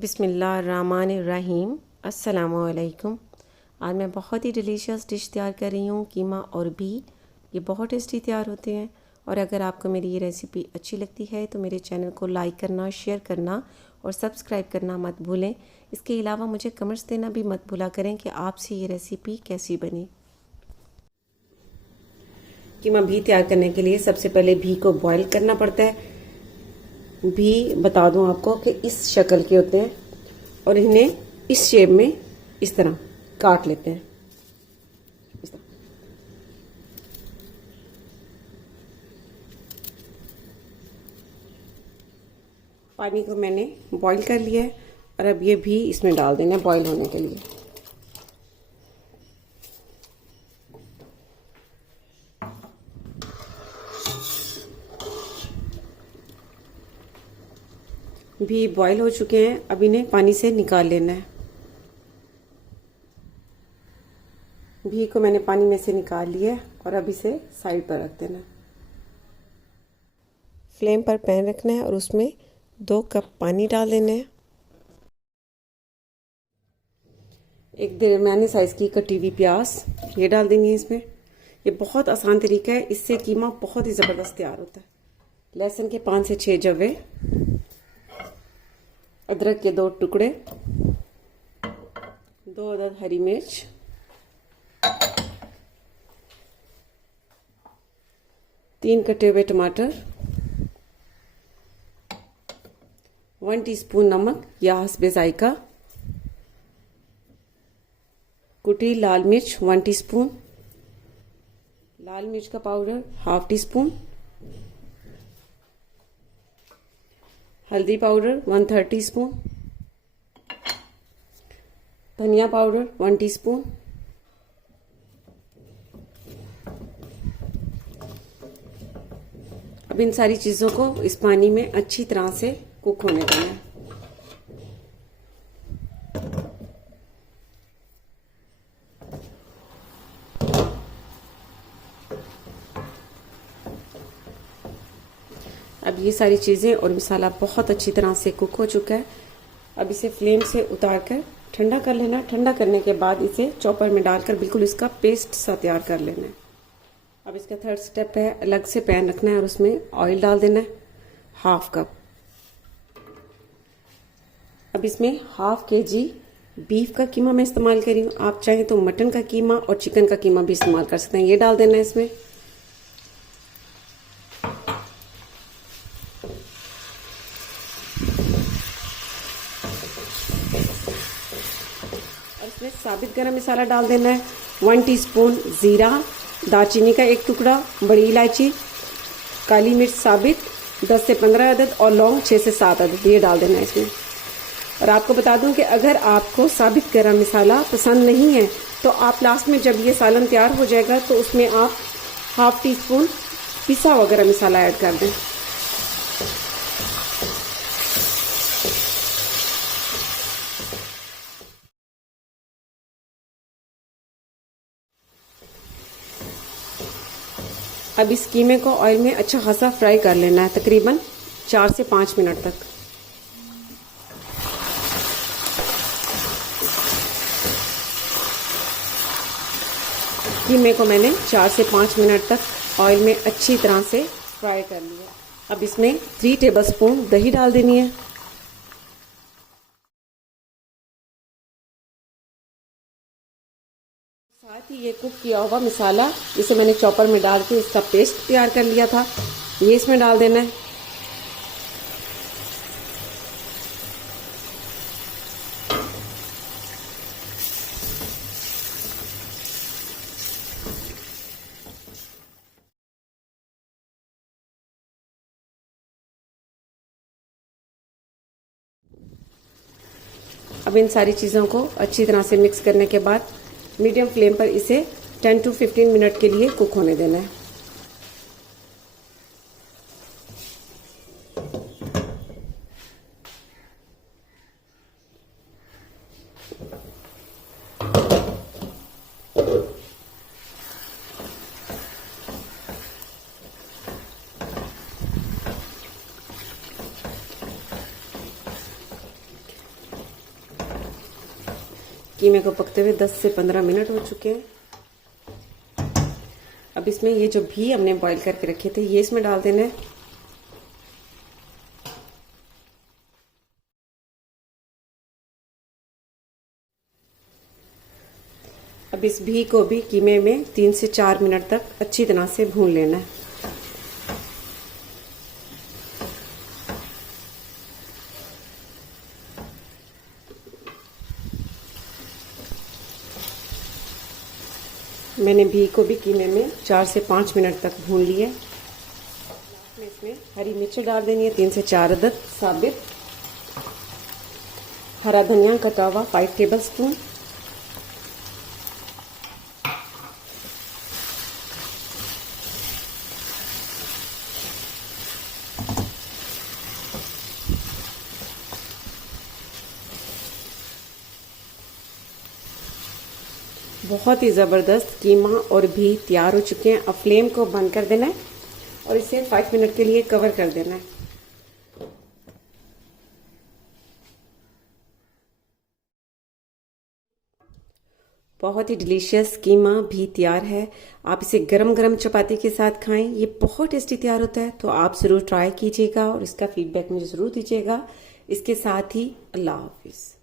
बिस्मिल्लाहिर्रहमानिर्रहीम। अस्सलामुअलैकुम। आज मैं बहुत ही डिलीशियस डिश तैयार कर रही हूँ, कीमा और भी। ये बहुत टेस्टी तैयार होते हैं। और अगर आपको मेरी ये रेसिपी अच्छी लगती है तो मेरे चैनल को लाइक करना, शेयर करना और सब्सक्राइब करना मत भूलें। इसके अलावा मुझे कमेंट्स देना भी मत भूला करें कि आपसे ये रेसिपी कैसी बनी। कीमा भी तैयार करने के लिए सबसे पहले भी को बॉईल करना पड़ता है। भी बता दूं आपको कि इस शक्ल के होते हैं और इन्हें इस शेप में इस तरह काट लेते हैं। इस तरह पानी को मैंने बॉईल कर लिया है और अब ये भी इसमें डाल देना है बॉईल होने के लिए। भी बॉईल हो चुके हैं, अब इन्हें पानी से निकाल लेना है। भी को मैंने पानी में से निकाल लिया है और अब इसे साइड पर रख देना है। फ्लेम पर पैन रखना है और उसमें 2 कप पानी डाल देना है। एक दरमियानी साइज की कटी हुई प्याज ये डाल देंगे इसमें। ये बहुत आसान तरीका है, इससे कीमा बहुत ही ज़बरदस्त तैयार होता है। लहसुन के 5 से 6 जवे, अदरक के 2 टुकड़े, 2 अदद हरी मिर्च, 3 कटे हुए टमाटर, 1 टीस्पून नमक या हस्बे जायका, कुटी लाल मिर्च 1 टीस्पून, लाल मिर्च का पाउडर 1/2 टीस्पून, हल्दी पाउडर 1/3 टीस्पून, धनिया पाउडर 1 टीस्पून, अब इन सारी चीज़ों को इस पानी में अच्छी तरह से कुक होने देना है। अब ये सारी चीज़ें और मसाला बहुत अच्छी तरह से कुक हो चुका है। अब इसे फ्लेम से उतार कर ठंडा कर लेना। ठंडा करने के बाद इसे चॉपर में डालकर बिल्कुल इसका पेस्ट सा तैयार कर लेना है। अब इसका थर्ड स्टेप है, अलग से पैन रखना है और उसमें ऑयल डाल देना है 1/2 कप। अब इसमें 1/2 kg बीफ का कीमा मैं इस्तेमाल कर रही हूँ। आप चाहें तो मटन का कीमा और चिकन का कीमा भी इस्तेमाल कर सकते हैं। ये डाल देना है इसमें। और इसमें साबित गरम मसाला डाल देना है 1 टीस्पून ज़ीरा, दालचीनी का 1 टुकड़ा, बड़ी इलायची, काली मिर्च साबित 10 से 15 अदद और लौंग 6 से 7 अदद ये डाल देना है इसमें। और आपको बता दूं कि अगर आपको साबित गरम मसाला पसंद नहीं है तो आप लास्ट में जब ये सालन तैयार हो जाएगा तो उसमें आप 1/2 टीस्पून पिसा हुआ गरम मसाला ऐड कर दें। अब इस कीमे को ऑयल में अच्छा खासा फ्राई कर लेना है, तकरीबन 4 से 5 मिनट तक। कीमे को मैंने 4 से 5 मिनट तक ऑयल में अच्छी तरह से फ्राई कर लिया। अब इसमें 3 टेबलस्पून दही डाल देनी है। साथ ही ये कुक किया हुआ मसाला जिसे मैंने चॉपर में डाल के इसका पेस्ट तैयार कर लिया था ये इसमें डाल देना है। अब इन सारी चीज़ों को अच्छी तरह से मिक्स करने के बाद मीडियम फ्लेम पर इसे 10 to 15 मिनट के लिए कुक होने देना है। कीमे को पकते हुए 10 से 15 मिनट हो चुके हैं। अब इसमें ये जो भी हमने बॉईल करके रखे थे ये इसमें डाल देना है। अब इस भी को भी कीमे में 3 से 4 मिनट तक अच्छी तरह से भून लेना है। मैंने भी को भी कीमे में 4 से 5 मिनट तक भून लिया। इसमें हरी मिर्च डाल देनी है 3 से 4 अदद साबित, हरा धनिया कटा हुआ 5 टेबलस्पून, बहुत ही ज़बरदस्त कीमा और भी तैयार हो चुके हैं। अब फ्लेम को बंद कर देना है और इसे 5 मिनट के लिए कवर कर देना है। बहुत ही डिलीशियस कीमा भी तैयार है। आप इसे गरम गरम चपाती के साथ खाएं, ये बहुत टेस्टी तैयार होता है। तो आप ज़रूर ट्राई कीजिएगा और इसका फीडबैक मुझे ज़रूर दीजिएगा। इसके साथ ही अल्लाह हाफिज़।